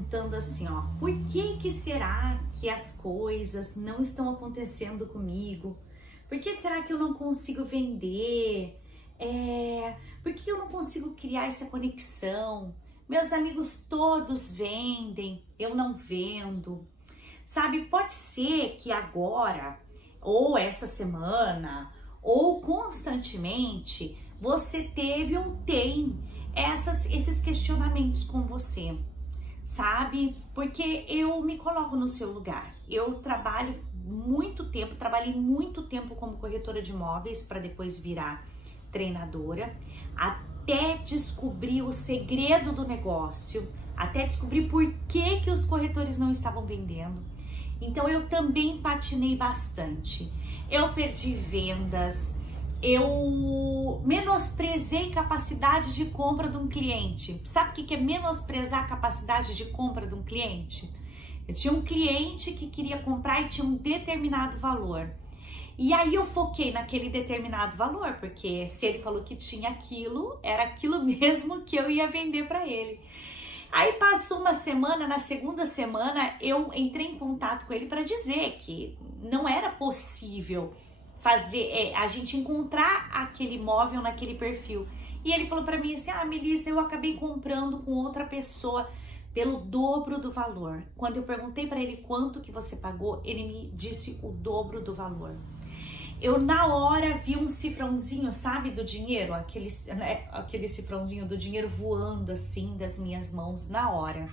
perguntando assim, ó, por que será que as coisas não estão acontecendo comigo? Por que será que eu não consigo vender? Por que eu não consigo criar essa conexão? Meus amigos todos vendem, eu não vendo. Sabe, pode ser que agora, ou essa semana, ou constantemente, você teve ou tem esses questionamentos com você, sabe? Porque eu me coloco no seu lugar. Eu trabalhei muito tempo como corretora de imóveis para depois virar treinadora, até descobrir o segredo do negócio, até descobrir por que os corretores não estavam vendendo. Então eu também patinei bastante. Eu perdi vendas, eu menosprezei capacidade de compra de um cliente. Sabe o que é menosprezar a capacidade de compra de um cliente? Eu tinha um cliente que queria comprar e tinha um determinado valor. E aí eu foquei naquele determinado valor, porque se ele falou que tinha aquilo, era aquilo mesmo que eu ia vender para ele. Aí passou uma semana, na segunda semana eu entrei em contato com ele para dizer que não era possível fazer a gente encontrar aquele imóvel naquele perfil. E ele falou para mim assim: "Ah, Melissa, eu acabei comprando com outra pessoa pelo dobro do valor". Quando eu perguntei para ele quanto que você pagou, ele me disse o dobro do valor. Eu na hora vi um cifrãozinho, sabe, do dinheiro, aquele cifrãozinho do dinheiro voando assim das minhas mãos na hora.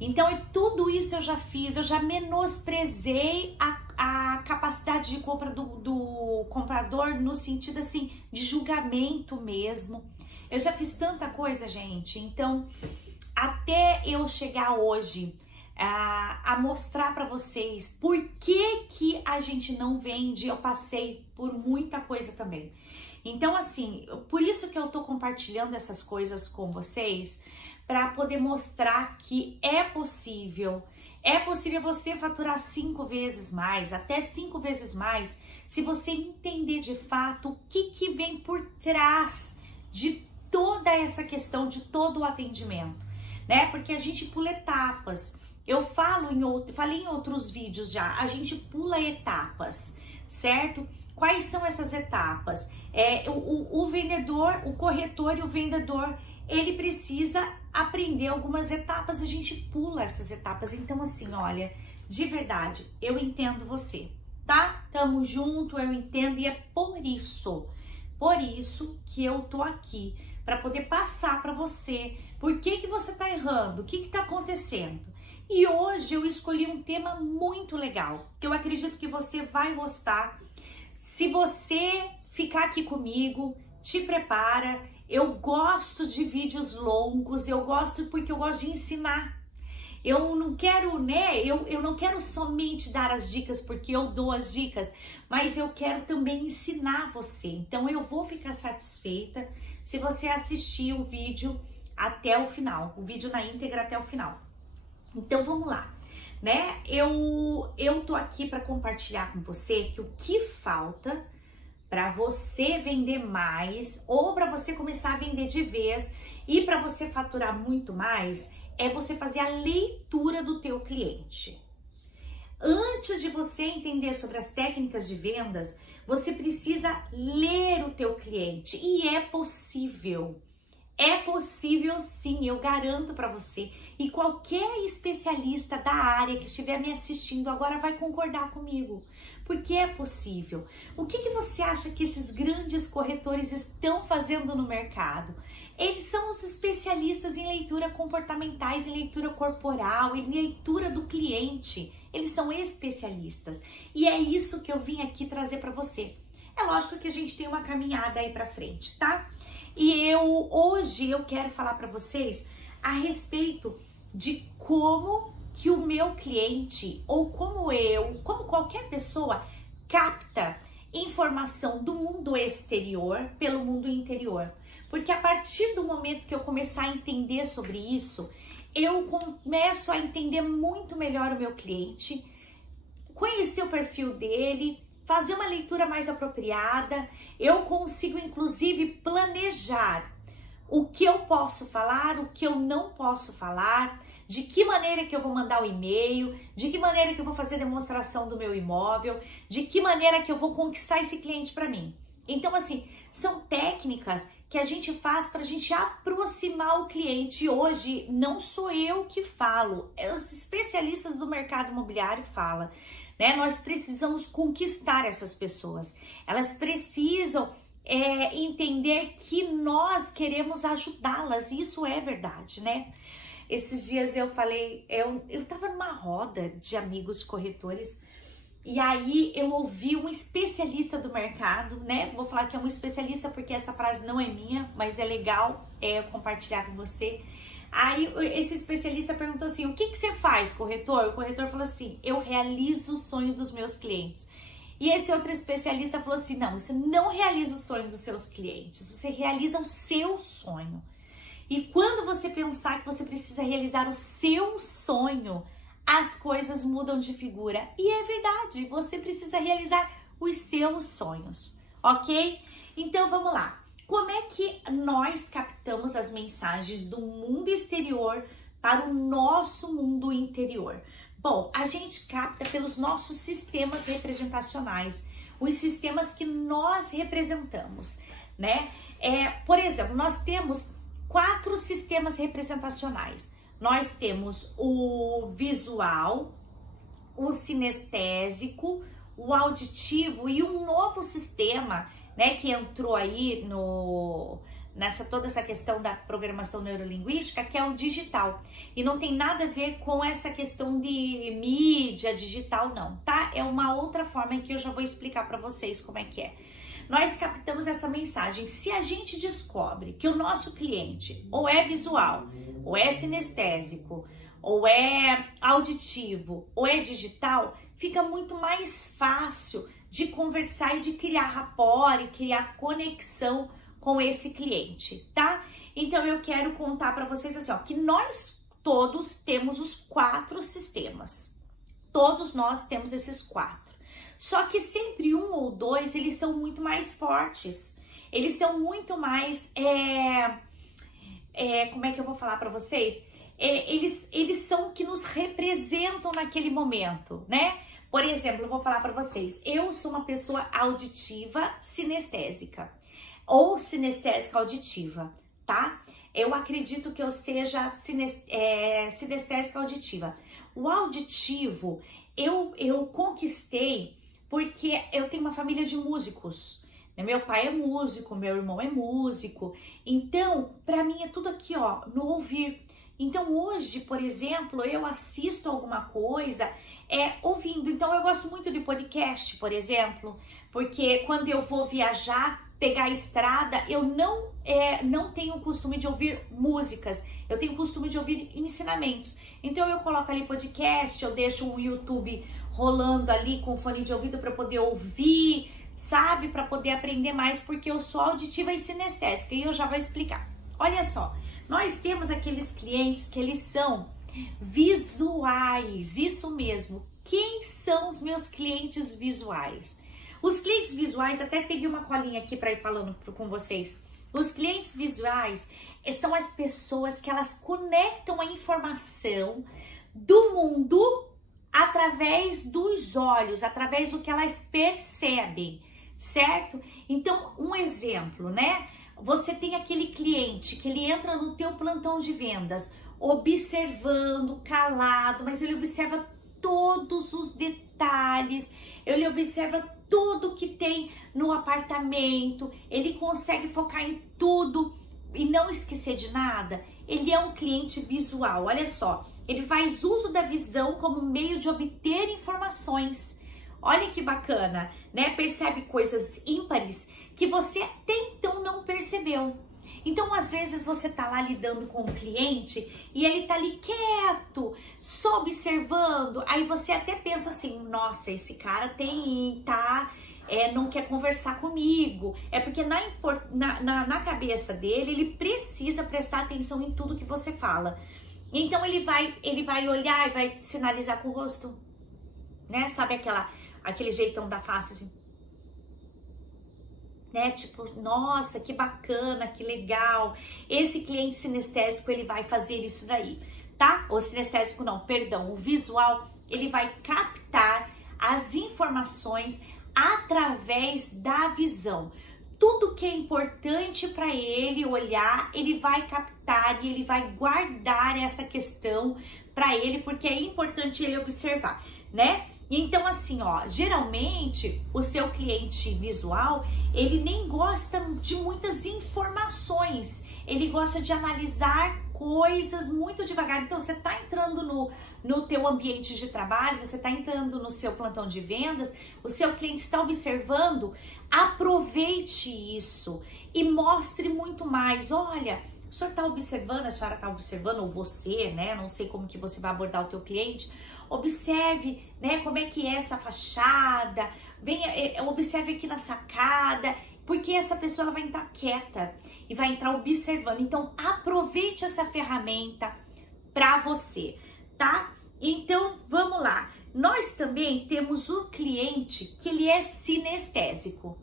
Então, tudo isso eu já fiz, eu já menosprezei a capacidade de compra do comprador no sentido assim de julgamento mesmo. Eu já fiz tanta coisa, gente. Então, até eu chegar hoje a mostrar para vocês por que a gente não vende, eu passei por muita coisa também. Então, assim, por isso que eu tô compartilhando essas coisas com vocês, para poder mostrar que é possível você faturar 5 vezes mais, até 5 vezes mais, se você entender de fato o que vem por trás de toda essa questão, de todo o atendimento, né? Porque a gente pula etapas. Eu falei em outros vídeos já, a gente pula etapas, certo? Quais são essas etapas? O vendedor, o corretor e o vendedor, ele precisa aprender algumas etapas, a gente pula essas etapas. Então assim, olha, de verdade, eu entendo você, tá? Tamo junto, eu entendo, e é por isso que eu tô aqui, para poder passar para você por que você tá errando, o que tá acontecendo. E hoje eu escolhi um tema muito legal, que eu acredito que você vai gostar. Se você ficar aqui comigo, te prepara. Eu gosto de vídeos longos, eu gosto porque eu gosto de ensinar. Eu não quero, né? Eu não quero somente dar as dicas porque eu dou as dicas, mas eu quero também ensinar você. Então eu vou ficar satisfeita se você assistir o vídeo até o final, o vídeo na íntegra até o final. Então vamos lá, né? Eu tô aqui para compartilhar com você que o que falta para você vender mais, ou para você começar a vender de vez e para você faturar muito mais, é você fazer a leitura do teu cliente. Antes de você entender sobre as técnicas de vendas, você precisa ler o teu cliente, e é possível. É possível sim, eu garanto para você. E qualquer especialista da área que estiver me assistindo agora vai concordar comigo. Porque é possível. O que você acha que esses grandes corretores estão fazendo no mercado? Eles são os especialistas em leitura comportamentais, em leitura corporal, em leitura do cliente. Eles são especialistas. E é isso que eu vim aqui trazer para você. É lógico que a gente tem uma caminhada aí para frente, tá? E hoje eu quero falar para vocês a respeito de como que o meu cliente, ou como qualquer pessoa, capta informação do mundo exterior pelo mundo interior. Porque a partir do momento que eu começar a entender sobre isso, eu começo a entender muito melhor o meu cliente, conhecer o perfil dele, fazer uma leitura mais apropriada. Eu consigo inclusive planejar o que eu posso falar, o que eu não posso falar, de que maneira que eu vou mandar o e-mail, de que maneira que eu vou fazer a demonstração do meu imóvel, de que maneira que eu vou conquistar esse cliente para mim. Então, assim, são técnicas que a gente faz para a gente aproximar o cliente. E hoje não sou eu que falo, os especialistas do mercado imobiliário falam, né? Nós precisamos conquistar essas pessoas. Elas precisam entender que nós queremos ajudá-las. Isso é verdade, né? Esses dias eu falei, eu tava numa roda de amigos corretores. E aí eu ouvi um especialista do mercado, né? Vou falar que é um especialista porque essa frase não é minha, mas é legal compartilhar com você. Aí esse especialista perguntou assim, o que você faz, corretor? O corretor falou assim, eu realizo o sonho dos meus clientes. E esse outro especialista falou assim, não, você não realiza o sonho dos seus clientes, você realiza o seu sonho. E quando você pensar que você precisa realizar o seu sonho, as coisas mudam de figura. E é verdade, você precisa realizar os seus sonhos, ok? Então vamos lá. Como é que nós captamos as mensagens do mundo exterior para o nosso mundo interior? Bom, a gente capta pelos nossos sistemas representacionais, os sistemas que nós representamos, né? Por exemplo, nós temos 4 sistemas representacionais. Nós temos o visual, o sinestésico, o auditivo e um novo sistema, né, que entrou aí toda essa questão da programação neurolinguística, que é o digital. E não tem nada a ver com essa questão de mídia digital, não, tá? É uma outra forma que eu já vou explicar para vocês como é que é. Nós captamos essa mensagem. Se a gente descobre que o nosso cliente ou é visual, ou é sinestésico, ou é auditivo, ou é digital, fica muito mais fácil de conversar e de criar rapport e criar conexão com esse cliente, tá? Então eu quero contar para vocês assim, ó, que nós todos temos os 4 sistemas. Todos nós temos esses 4. Só que sempre um ou 2, eles são muito mais fortes. Eles são muito mais, como é que eu vou falar para vocês? Eles são o que nos representam naquele momento, né? Por exemplo, eu vou falar para vocês, eu sou uma pessoa auditiva sinestésica, ou sinestésica auditiva, tá? Eu acredito que eu seja sinestésica auditiva. O auditivo, eu conquistei porque eu tenho uma família de músicos. Meu pai é músico, meu irmão é músico. Então, para mim é tudo aqui, ó, no ouvir. Então, hoje, por exemplo, eu assisto alguma coisa ouvindo. Então, eu gosto muito de podcast, por exemplo, porque quando eu vou viajar, pegar a estrada, eu não tenho o costume de ouvir músicas. Eu tenho o costume de ouvir ensinamentos. Então, eu coloco ali podcast, eu deixo um YouTube rolando ali com fone de ouvido para poder ouvir, sabe? Para poder aprender mais, porque eu sou auditiva e sinestésica e eu já vou explicar. Olha só, nós temos aqueles clientes que eles são visuais, isso mesmo. Quem são os meus clientes visuais? Os clientes visuais, até peguei uma colinha aqui para ir falando com vocês. Os clientes visuais são as pessoas que elas conectam a informação do mundo através dos olhos, através do que elas percebem, certo? Então, um exemplo, né? Você tem aquele cliente que ele entra no teu plantão de vendas, observando, calado, mas ele observa todos os detalhes, ele observa tudo que tem no apartamento, ele consegue focar em tudo e não esquecer de nada. Ele é um cliente visual, olha só. Ele faz uso da visão como meio de obter informações. Olha que bacana, né? Percebe coisas ímpares que você até então não percebeu. Então, às vezes, você tá lá lidando com um cliente e ele tá ali quieto, só observando. Aí você até pensa assim, nossa, esse cara não quer conversar comigo. É porque na cabeça dele, ele precisa prestar atenção em tudo que você fala. Então ele vai olhar e vai sinalizar com o rosto, né? Sabe aquele jeitão da face assim, né? Tipo, nossa, que bacana, que legal. Esse cliente sinestésico, ele vai fazer isso daí. tá? O sinestésico não, perdão, o visual, ele vai captar as informações através da visão. Tudo que é importante para ele olhar, ele vai captar e ele vai guardar essa questão para ele, porque é importante ele observar, né? Então assim, ó, geralmente o seu cliente visual, ele nem gosta de muitas informações, ele gosta de analisar coisas muito devagar. Então você tá entrando no teu ambiente de trabalho, você tá entrando no seu plantão de vendas, o seu cliente está observando, aproveite isso e mostre muito mais. Olha, o senhor tá observando, a senhora tá observando, ou você, né, não sei como que você vai abordar o teu cliente, observe, né, como é que é essa fachada, venha, observe aqui na sacada, porque essa pessoa ela vai entrar quieta e vai entrar observando. Então, aproveite essa ferramenta para você, tá? Então, vamos lá. Nós também temos o cliente que ele é sinestésico.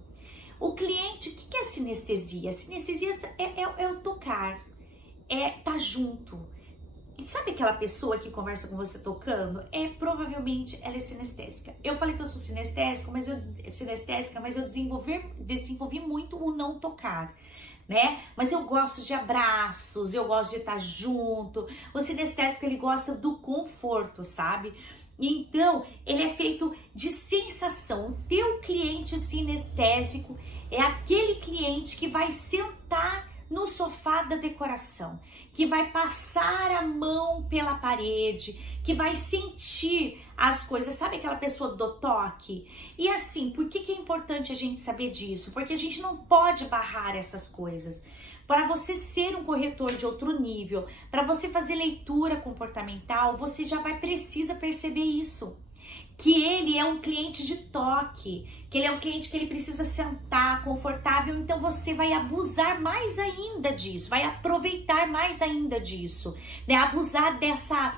O cliente, o que é sinestesia? Sinestesia é o tocar, é tá junto. E sabe aquela pessoa que conversa com você tocando? Provavelmente ela é sinestésica. Eu falei que eu sou sinestésica, mas eu desenvolvi muito o não tocar, né? Mas eu gosto de abraços, eu gosto de estar junto. O sinestésico, ele gosta do conforto, sabe? Então, ele é feito de sensação. O teu cliente sinestésico é aquele cliente que vai sentar no sofá da decoração, que vai passar a mão pela parede, que vai sentir as coisas, sabe aquela pessoa do toque? E assim, por que é importante a gente saber disso? Porque a gente não pode barrar essas coisas. Para você ser um corretor de outro nível, para você fazer leitura comportamental, você já precisa perceber isso. Que ele é um cliente de toque, que ele é um cliente que ele precisa sentar confortável, então você vai abusar mais ainda disso, vai aproveitar mais ainda disso, né? Abusar dessa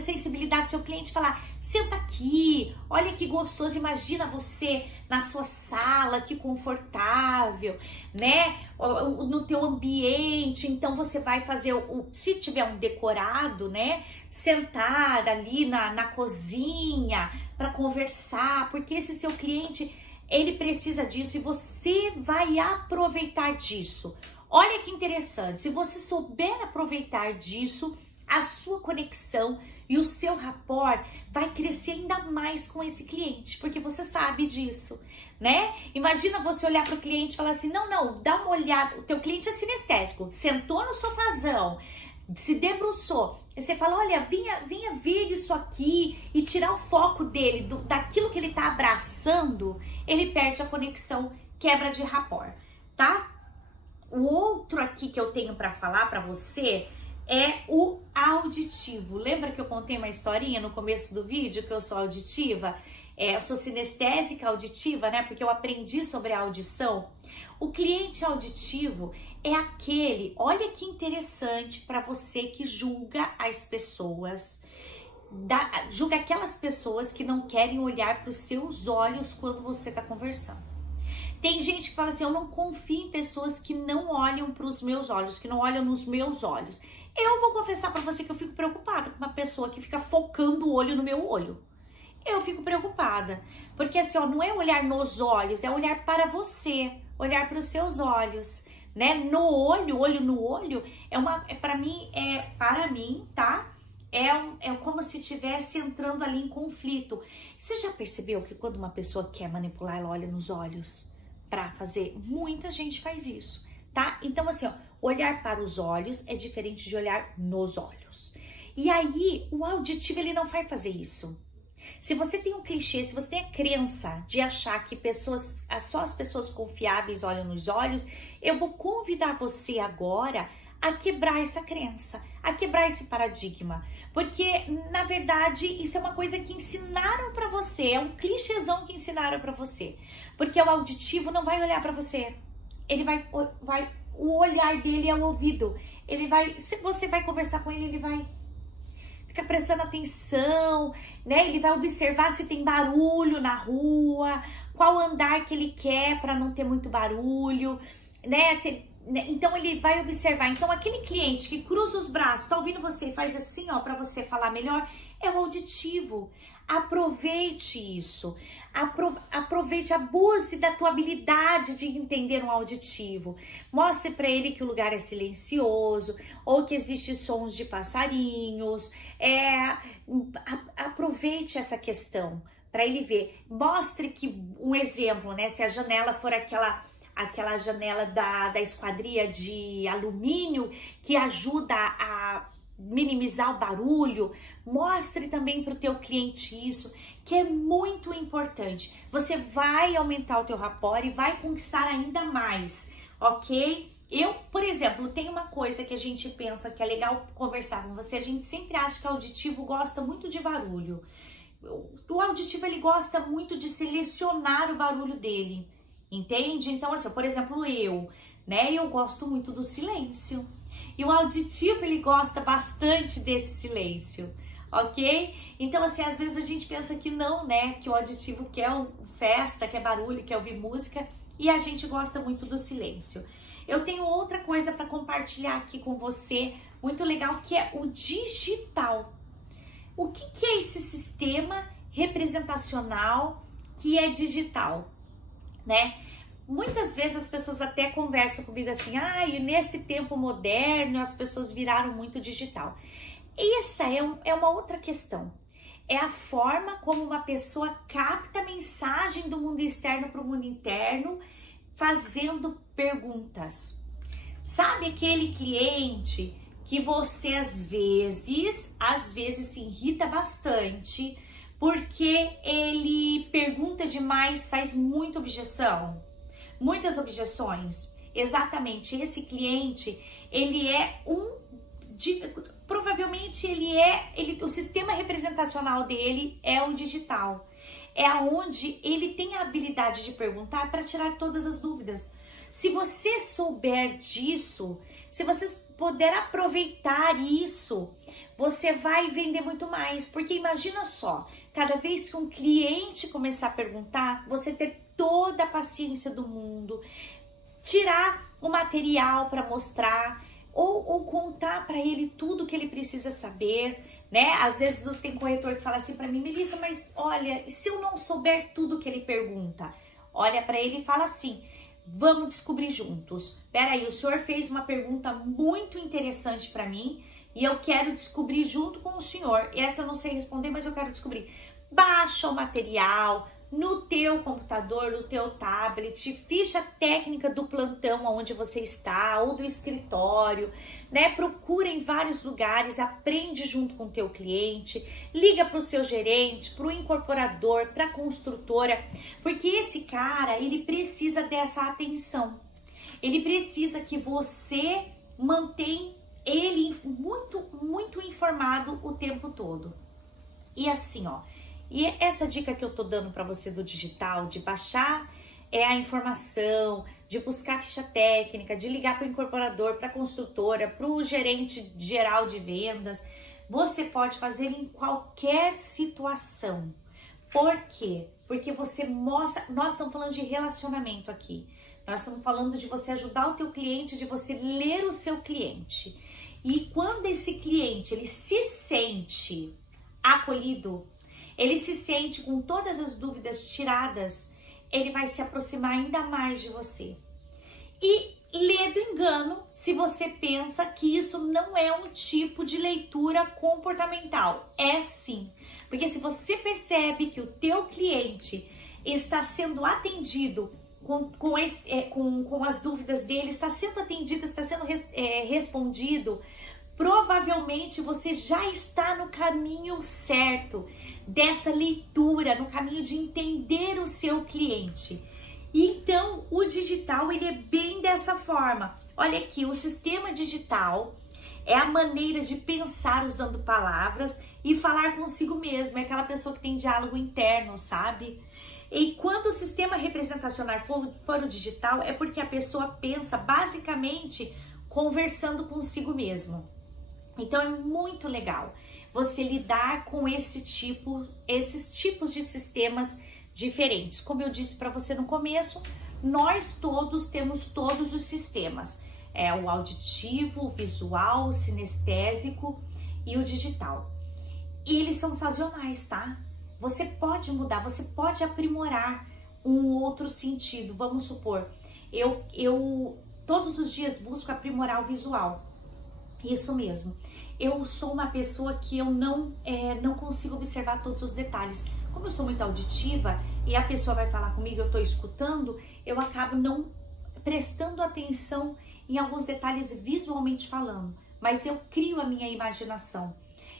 sensibilidade do seu cliente, falar, senta aqui, olha que gostoso, imagina você na sua sala, que confortável, né? No teu ambiente, então você vai fazer, se tiver um decorado, né? Sentar ali na cozinha para conversar, porque esse seu cliente, ele precisa disso e você vai aproveitar disso. Olha que interessante, se você souber aproveitar disso, a sua conexão e o seu rapport vai crescer ainda mais com esse cliente, porque você sabe disso, né? Imagina você olhar para o cliente e falar assim, não, dá uma olhada, o teu cliente é sinestésico, sentou no sofazão, se debruçou, e você fala, olha, vinha ver isso aqui e tirar o foco dele, daquilo que ele tá abraçando, ele perde a conexão, quebra de rapport, tá? O outro aqui que eu tenho para falar para você é o auditivo. Lembra que eu contei uma historinha no começo do vídeo que eu sou auditiva? Eu sou sinestésica auditiva, né? Porque eu aprendi sobre a audição. O cliente auditivo é aquele, olha que interessante para você que julga as pessoas, julga aquelas pessoas que não querem olhar para os seus olhos quando você está conversando. Tem gente que fala assim, eu não confio em pessoas que não olham para os meus olhos, que não olham nos meus olhos. Eu vou confessar para você que eu fico preocupada com uma pessoa que fica focando o olho no meu olho. Eu fico preocupada, porque assim, ó, não é olhar nos olhos, é olhar para você, olhar para os seus olhos, né? No olho, olho no olho, para mim, tá? É como se estivesse entrando ali em conflito. Você já percebeu que quando uma pessoa quer manipular, ela olha nos olhos para fazer? Muita gente faz isso, tá? Então assim, ó, olhar para os olhos é diferente de olhar nos olhos. E aí, o auditivo, ele não vai fazer isso. Se você tem um clichê, se você tem a crença de achar que só as pessoas confiáveis olham nos olhos, eu vou convidar você agora a quebrar essa crença, a quebrar esse paradigma. Porque, na verdade, isso é uma coisa que ensinaram pra você, é um clichêzão que ensinaram pra você. Porque o auditivo não vai olhar pra você, ele o olhar dele é o ouvido. Se você vai conversar com ele, ele vai ficar prestando atenção, né? Ele vai observar se tem barulho na rua, qual andar que ele quer para não ter muito barulho, né? Então ele vai observar. Então aquele cliente que cruza os braços, tá ouvindo você e faz assim, ó, para você falar melhor, é o auditivo. Aproveite isso. Aproveite, abuse da tua habilidade de entender um auditivo. Mostre para ele que o lugar é silencioso ou que existem sons de passarinhos. Aproveite essa questão para ele ver. Mostre que um exemplo, né? Se a janela for aquela janela da esquadria de alumínio que ajuda a minimizar o barulho, mostre também para o teu cliente isso, que é muito importante. Você vai aumentar o teu rapport e vai conquistar ainda mais, ok? Eu, por exemplo, tem uma coisa que a gente pensa que é legal conversar com você, a gente sempre acha que o auditivo gosta muito de barulho. O auditivo, ele gosta muito de selecionar o barulho dele, entende? Então, assim, por exemplo, eu gosto muito do silêncio. E o auditivo, ele gosta bastante desse silêncio, ok? Então, assim, às vezes a gente pensa que não, né? Que o auditivo quer festa, quer barulho, quer ouvir música. E a gente gosta muito do silêncio. Eu tenho outra coisa para compartilhar aqui com você, muito legal, que é o digital. O que é esse sistema representacional que é digital, né? Muitas vezes as pessoas até conversam comigo assim, e nesse tempo moderno as pessoas viraram muito digital. E essa é uma outra questão. É a forma como uma pessoa capta a mensagem do mundo externo para o mundo interno, fazendo perguntas. Sabe aquele cliente que você às vezes se irrita bastante porque ele pergunta demais, faz muita objeção? Muitas objeções. Exatamente, esse cliente, ele é provavelmente o sistema representacional dele é o digital. É onde ele tem a habilidade de perguntar para tirar todas as dúvidas. Se você souber disso, se você puder aproveitar isso, você vai vender muito mais. Porque imagina só, cada vez que um cliente começar a perguntar, você ter toda a paciência do mundo, tirar o material para mostrar ou contar para ele tudo que ele precisa saber, né? Às vezes tem corretor que fala assim para mim, Melissa, mas olha, se eu não souber tudo que ele pergunta? Olha para ele e fala assim, vamos descobrir juntos. Peraí, o senhor fez uma pergunta muito interessante para mim e eu quero descobrir junto com o senhor. Essa eu não sei responder, mas eu quero descobrir. Baixa o material no teu computador, no teu tablet, ficha técnica do plantão onde você está ou do escritório, né? Procura em vários lugares, aprende junto com o teu cliente, liga para o seu gerente, para o incorporador, para a construtora, porque esse cara, ele precisa dessa atenção. Ele precisa que você mantenha ele muito, muito informado o tempo todo. E assim, ó, e essa dica que eu tô dando para você do digital, de baixar a informação, de buscar a ficha técnica, de ligar para o incorporador, para a construtora, para o gerente geral de vendas, você pode fazer em qualquer situação. Por quê? Porque você mostra, nós estamos falando de relacionamento aqui. Nós estamos falando de você ajudar o teu cliente, de você ler o seu cliente. E quando esse cliente, ele se sente acolhido, ele se sente com todas as dúvidas tiradas, ele vai se aproximar ainda mais de você. E lê do engano se você pensa que isso não é um tipo de leitura comportamental. É sim. Porque se você percebe que o teu cliente está sendo atendido com as dúvidas dele, está sendo atendido, está sendo respondido, provavelmente você já está no caminho certo dessa leitura, no caminho de entender o seu cliente. E então, o digital, ele é bem dessa forma. Olha aqui, o sistema digital é a maneira de pensar usando palavras e falar consigo mesmo. É aquela pessoa que tem diálogo interno, sabe? E quando o sistema representacional for o digital, é porque a pessoa pensa basicamente conversando consigo mesmo. Então, é muito legal você lidar com esses tipos de sistemas diferentes. Como eu disse para você no começo, nós todos temos todos os sistemas, É o auditivo, o visual, o sinestésico e o digital. E eles são sazonais, tá? Você pode mudar, você pode aprimorar um outro sentido. Vamos supor, eu todos os dias busco aprimorar o visual. Isso mesmo. Eu sou uma pessoa que eu não consigo observar todos os detalhes. Como eu sou muito auditiva e a pessoa vai falar comigo, eu tô escutando, eu acabo não prestando atenção em alguns detalhes visualmente falando. Mas eu crio a minha imaginação.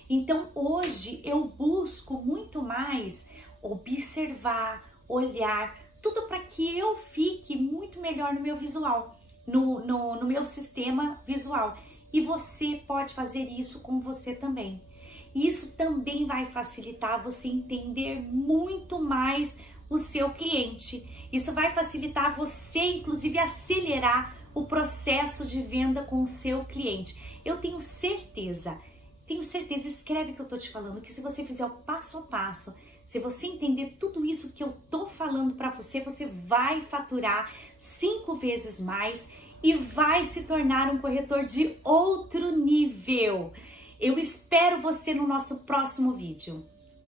Então hoje eu busco muito mais observar, olhar, tudo para que eu fique muito melhor no meu visual, no meu sistema visual. E você pode fazer isso com você também. Isso também vai facilitar você entender muito mais o seu cliente. Isso vai facilitar você, inclusive, acelerar o processo de venda com o seu cliente. Eu tenho certeza, escreve o que eu tô te falando, que se você fizer o passo a passo, se você entender tudo isso que eu tô falando para você, você vai faturar 5 vezes mais e vai se tornar um corretor de outro nível. Eu espero você no nosso próximo vídeo.